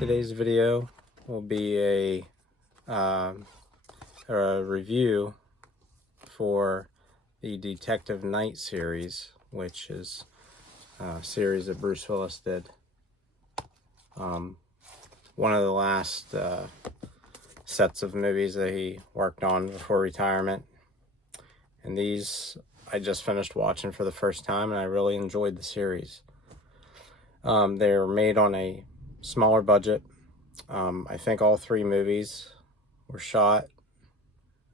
Today's video will be a review for the Detective Night series, which is a series that Bruce Willis did. One of the last sets of movies that he worked on before retirement. And these I just finished watching for the first time, and I really enjoyed the series. They were made on a smaller budget. I think all three movies were shot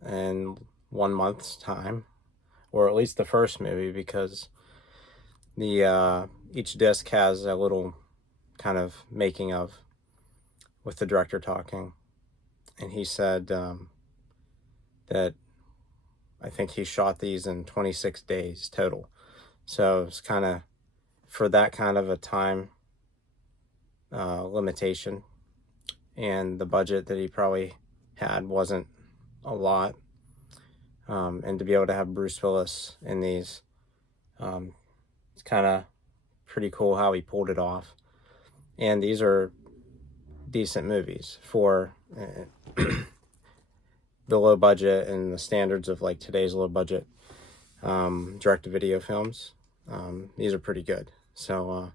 in 1 month's time, or at least the first movie, because the each disc has a little kind of making of with the director talking, and he said that I think he shot these in 26 days total. So it's kind of, for that kind of a time limitation, and the budget that he probably had wasn't a lot, and to be able to have Bruce Willis in these, it's kind of pretty cool how he pulled it off. And these are decent movies for the low budget and the standards of like today's low budget direct-to-video films. These are pretty good. So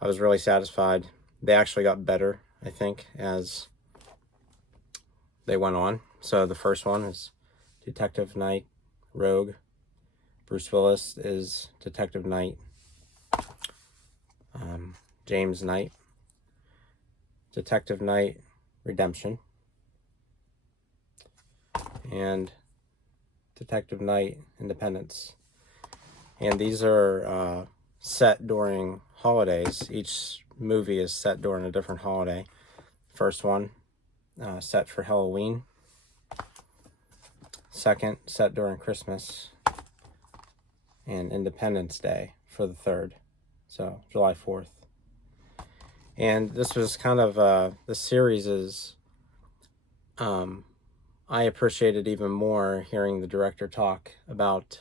I was really satisfied. They actually got better, I think, as they went on. So the first one is Detective Night Rogue. Bruce Willis is Detective Night James Knight. Detective Night Redemption. And Detective Night Independence. And these are set during holidays. Each movie is set during a different holiday. First one set for Halloween. Second set during Christmas. And Independence Day for the third. So July 4th. And this was kind of, the series is, I appreciated even more hearing the director talk about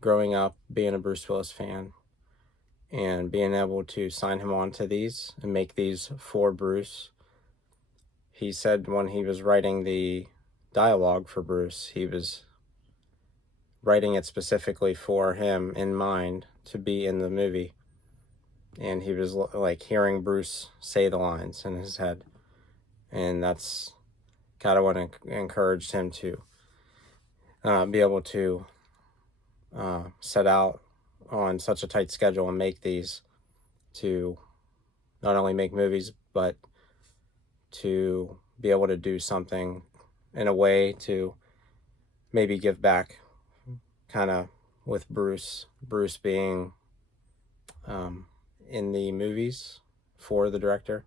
growing up, being a Bruce Willis fan, and being able to sign him on to these and make these for Bruce. He said when he was writing the dialogue for Bruce, he was writing it specifically for him in mind to be in the movie. And he was like hearing Bruce say the lines in his head. And that's kind of what encouraged him to be able to set out on such a tight schedule and make these, to not only make movies, but to be able to do something in a way to maybe give back, kind of with Bruce being in the movies for the director.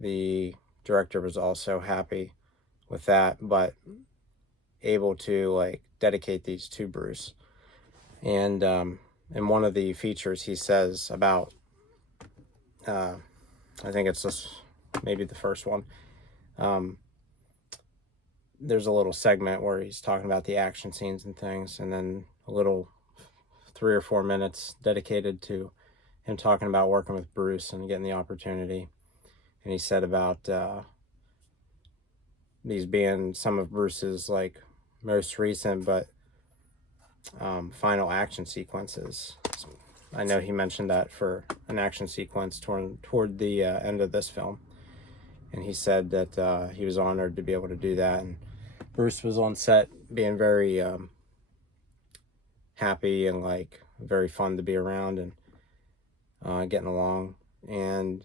The director was also happy with that, but able to like dedicate these to Bruce. And in one of the features he says about, I think it's just maybe the first one, there's a little segment where he's talking about the action scenes and things, and then a little 3 or 4 minutes dedicated to him talking about working with Bruce and getting the opportunity. And he said about these being some of Bruce's like most recent but final action sequences. I know he mentioned that for an action sequence toward the end of this film, and he said that he was honored to be able to do that. And Bruce was on set being very happy and like very fun to be around, and getting along, and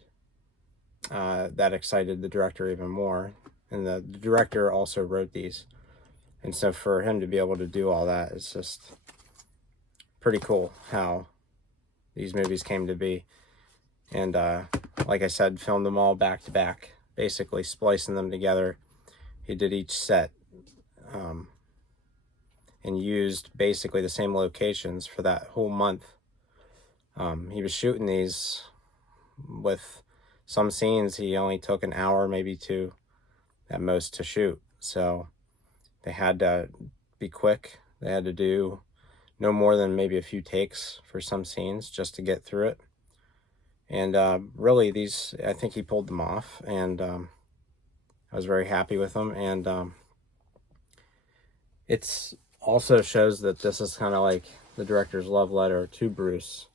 that excited the director even more. And the director also wrote these, and so for him to be able to do all that, it's just pretty cool how these movies came to be. And like I said, filmed them all back to back, basically splicing them together. He did each set and used basically the same locations for that whole month. He was shooting these with some scenes he only took an hour, maybe 2 at most to shoot. So they had to be quick. They had to do no more than maybe a few takes for some scenes just to get through it. And really, I think he pulled them off, and I was very happy with them. And it's also shows that this is kind of like the director's love letter to Bruce,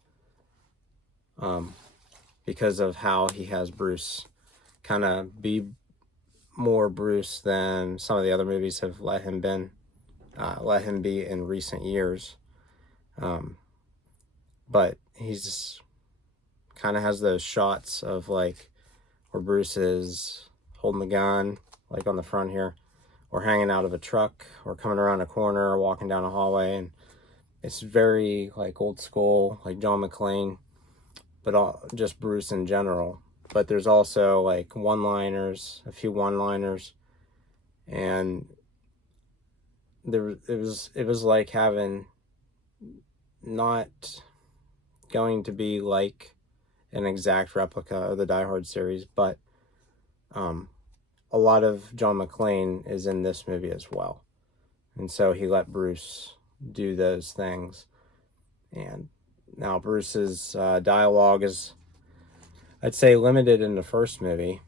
because of how he has Bruce kind of be more Bruce than some of the other movies have let him be in recent years. But he's kind of has those shots of like where Bruce is holding the gun, like on the front here, or hanging out of a truck, or coming around a corner, or walking down a hallway, and it's very like old school, like John McClane, but just Bruce in general. But there's also like a few one-liners, and it was like having, not going to be like an exact replica of the Die Hard series, but a lot of John McClane is in this movie as well, and so he let Bruce do those things. And now Bruce's dialogue is, I'd say, limited in the first movie,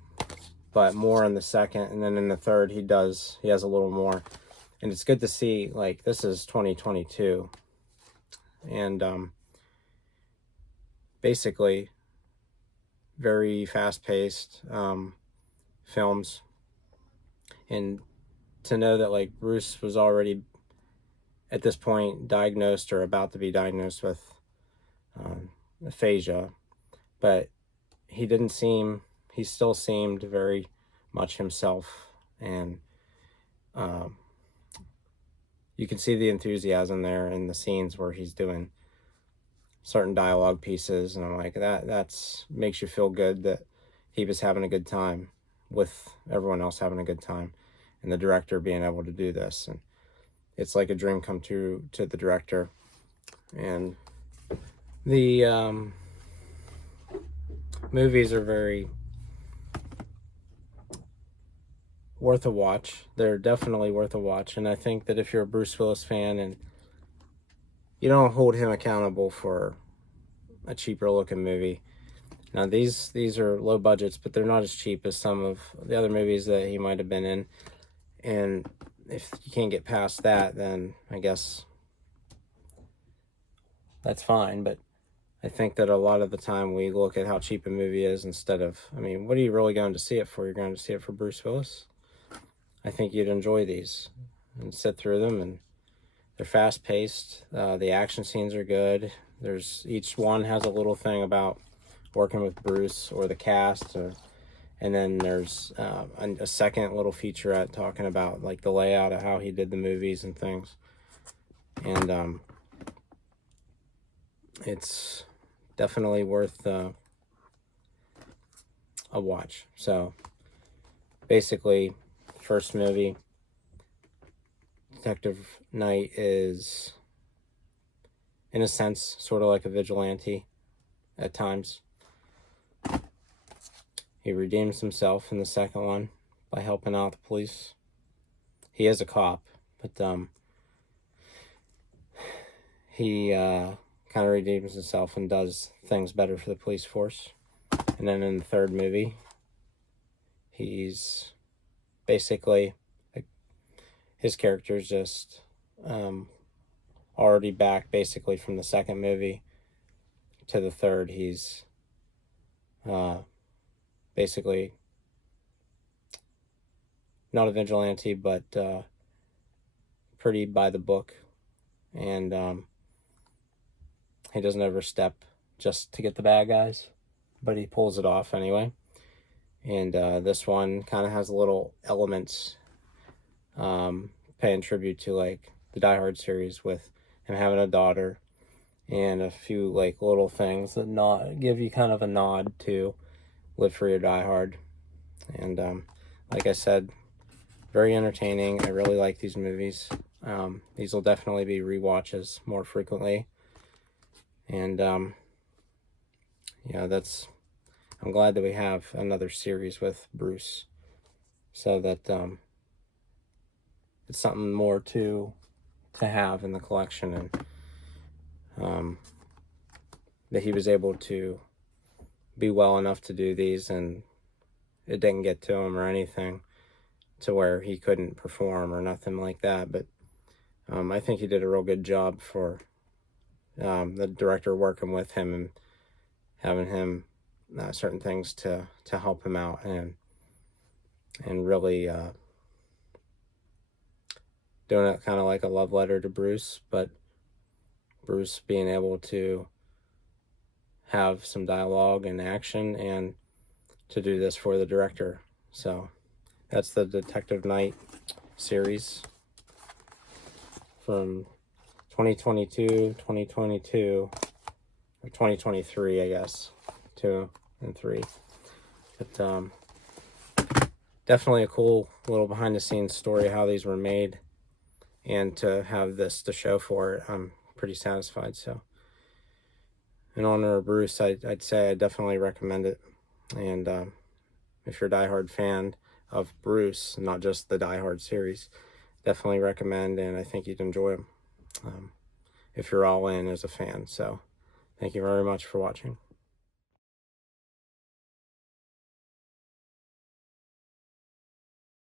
but more in the second, and then in the third he has a little more. And it's good to see, like, this is 2022, and basically very fast-paced films. And to know that, like, Bruce was already at this point diagnosed, or about to be diagnosed, with aphasia, but he still seemed very much himself, and you can see the enthusiasm there in the scenes where he's doing certain dialogue pieces, and I'm like, that's makes you feel good that he was having a good time with everyone else having a good time, and the director being able to do this. And it's like a dream come true to the director. And the movies are very worth a watch. They're definitely worth a watch, and I think that if you're a Bruce Willis fan and you don't hold him accountable for a cheaper looking movie. Now these are low budgets, but they're not as cheap as some of the other movies that he might have been in. And if you can't get past that, then I guess that's fine. But I think that a lot of the time we look at how cheap a movie is instead of, I mean, what are you really going to see it for? You're going to see it for Bruce Willis? I think you'd enjoy these and sit through them, and they're fast-paced. The action scenes are good. Each one has a little thing about working with Bruce or the cast, and then there's a second little featurette talking about like the layout of how he did the movies and things. And it's definitely worth a watch. So basically, first movie, Detective Knight is, in a sense, sort of like a vigilante at times. He redeems himself in the second one by helping out the police. He is a cop, but he kind of redeems himself and does things better for the police force. And then in the third movie, he's basically, his character's just already back basically from the second movie to the third. He's basically not a vigilante, but pretty by the book, and he doesn't overstep just to get the bad guys, but he pulls it off anyway. And this one kind of has little elements paying tribute to like the Die Hard series, with him having a daughter, and a few like little things that give you kind of a nod to Live Free or Die Hard. And like I said, very entertaining. I really like these movies. These will definitely be rewatches more frequently. And yeah, I'm glad that we have another series with Bruce, so that it's something more to have in the collection, and that he was able to be well enough to do these, and it didn't get to him or anything to where he couldn't perform or nothing like that. But I think he did a real good job for the director working with him and having him certain things to help him out, and really doing it kind of like a love letter to Bruce, but Bruce being able to have some dialogue and action and to do this for the director. So that's the Detective Night series from 2022, 2022, or 2023, I guess, 2 and 3. But definitely a cool little behind the scenes story how these were made, and to have this to show for it, I'm pretty satisfied. So in honor of Bruce, I'd say I definitely recommend it. And if you're a diehard fan of Bruce, not just the Die Hard series, definitely recommend, and I think you'd enjoy them if you're all in as a fan. So thank you very much for watching.